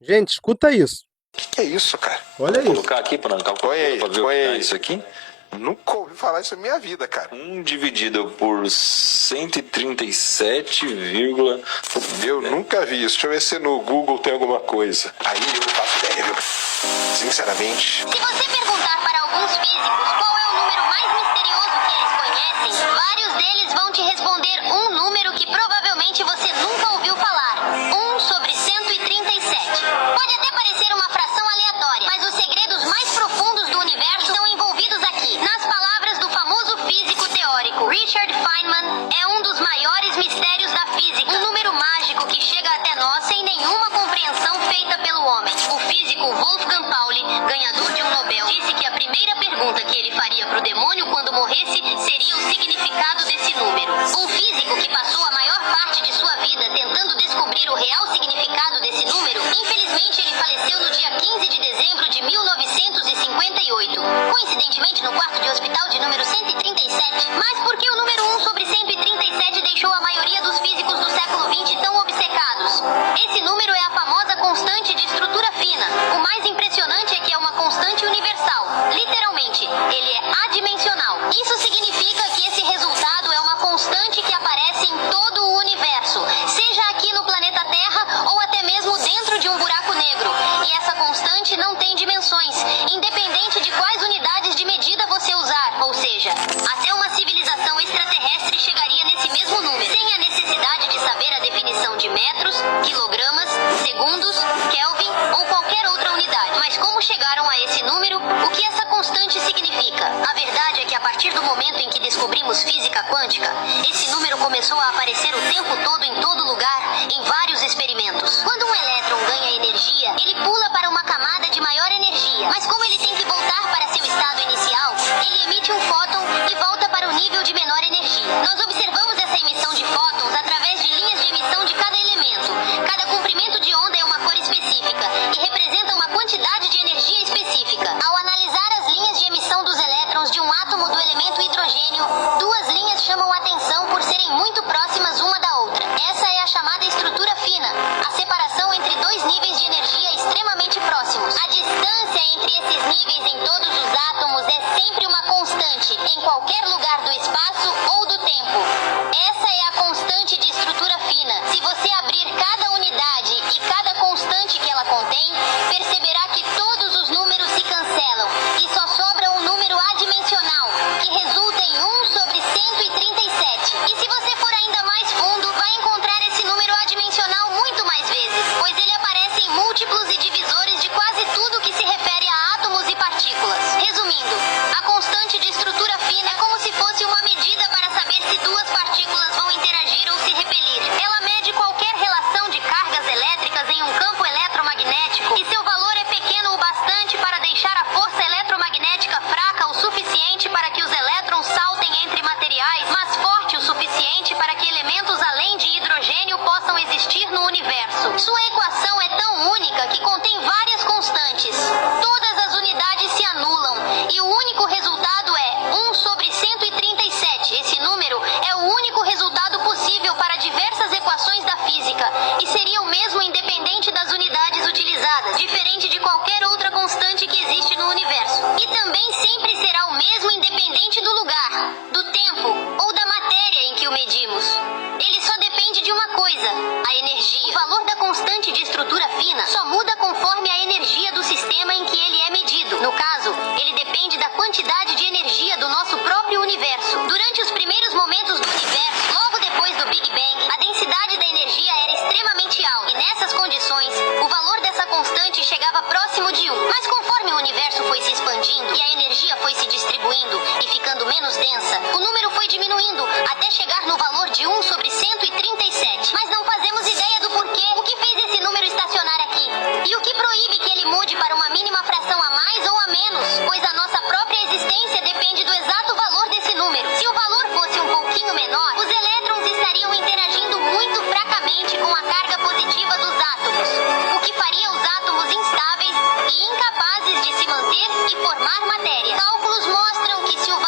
Gente, escuta isso. Que é isso, cara? Olha Vou isso. colocar aqui para não calcular, para ver o que dá isso aqui. Nunca ouvi falar isso na minha vida, cara. 1 dividido por 137, Eu nunca vi isso. Deixa eu ver se no Google tem alguma coisa. Aí eu não faço ideia, viu? Sinceramente. Se você perguntar para alguns físicos qual é o número mais misterioso que eles conhecem, vários deles vão te responder um número que provavelmente você nunca ouviu falar. 1 sobre 137. Pode até parecer uma fração aleatória, mas os segredos mais profundos do universo estão envolvidos aqui. Nas palavras do famoso físico teórico Richard Feynman, é um dos maiores mistérios da física. Um número mágico que chega até nós sem nenhuma compreensão feita pelo homem. O físico Wolfgang Pauli, ganhador de um Nobel, disse que a primeira pergunta que ele faria para o demônio quando morresse seria o significado desse número. Um físico que passou a maior parte de sua vida tentando descobrir o real significado desse número, infelizmente ele faleceu no dia 15 de dezembro de 1958. Coincidentemente no quarto de hospital de número 137. Mas por que o número 1 sobre 137 deixou a maioria dos físicos do século XX tão obcecados? Esse número é a famosa constante de estrutura fina. O mais impressionante é que é uma constante universal. Literalmente, ele é adimensional. Isso significa que esse resultado é uma constante que aparece em todo o universo, seja aqui no planeta Terra ou até mesmo dentro de um buraco negro. E essa constante não tem dimensões, independente de quais unidades de medida você usar. Ou seja, até uma civilização extraterrestre chegaria nesse mesmo número, sem a necessidade de saber a definição de metros, quilogramas, segundos, Kelvin ou qualquer outra unidade. Mas como chegaram a esse número? O que essa constante significa? A verdade é que a partir do momento em que descobrimos física quântica, esse número começou a aparecer o tempo todo em todo lugar, em vários experimentos. Quando um elétron ganha energia, ele pula para uma camada de maior energia. Mas como ele tem que voltar para seu estado inicial, ele emite um fóton e volta para o nível de menor energia. Nós observamos essa emissão de fótons através de linhas de emissão de cada elemento. Cada comprimento de onda é uma cor específica e representa uma quantidade de energia específica. Ao analisar as linhas de emissão dos elétrons de um átomo do elemento hidrogênio, duas linhas chamam atenção por serem muito próximas uma da outra. Essa é a chamada estrutura fina, a separação entre dois níveis de energia extremamente próximos. A distância entre esses níveis em todos os átomos é sempre uma constante, em qualquer lugar do espaço ou do tempo. Essa é a constante de estrutura fina. Se você abrir cada unidade e cada constante que ela contém, perceberá que todos os números se cancelam e só sobra um número adimensional, que resulta em 1 sobre 137. E se você for ainda mais fundo, vai encontrar esse número adimensional muito mais vezes, pois ele aparece em múltiplos e divisores de quase tudo que se refere a átomos e partículas. Resumindo, a constante de estrutura fina é como se fosse uma medida para saber se duas partículas vão interagir ou se repelir. Ela mede qualquer relação de cargas elétricas em um campo eletromagnético e seu valor é pequeno o bastante para deixar a força eletromagnética fraca o suficiente para que os elétrons saltem entre materiais, mas forte o suficiente para que elementos além de hidrogênio possam existir no universo. Sua equação é tão única que contém várias constantes. Todas as unidades se anulam e o único resultado é 1 sobre 137. Esse número é o único resultado possível para diversas equações da física e seria o mesmo independente das unidades utilizadas, diferente de qualquer outra constante que existe no universo. E também sempre será o mesmo independente do lugar, do tempo ou da matéria em que o medimos. Ele só depende de uma coisa, a energia. O valor da constante de estrutura fina só muda conforme a energia do sistema em que ele é medido. No caso, ele depende da quantidade de energia do nosso próprio universo. Durante os primeiros momentos do universo, logo depois do Big Bang, a densidade da energia era extremamente alta. E nessas condições, o valor dessa constante chegava próximo de 1. Mas conforme o universo foi se expandindo e a energia foi se distribuindo e ficando menos densa, o número foi diminuindo até chegar no valor de 1 sobre 137. Mas não fazemos ideia do porquê. O que fez esse número estacionar aqui? E o que proíbe que ele mude para uma mínima fração a mais ou a menos? Pois a nossa própria existência depende do exato valor desse número. Se o valor fosse um pouquinho menor, os elétrons estariam interagindo muito fracamente com a carga positiva dos átomos, o que faria os átomos instáveis e incapazes de se manter e formar matéria. Cálculos mostram que se o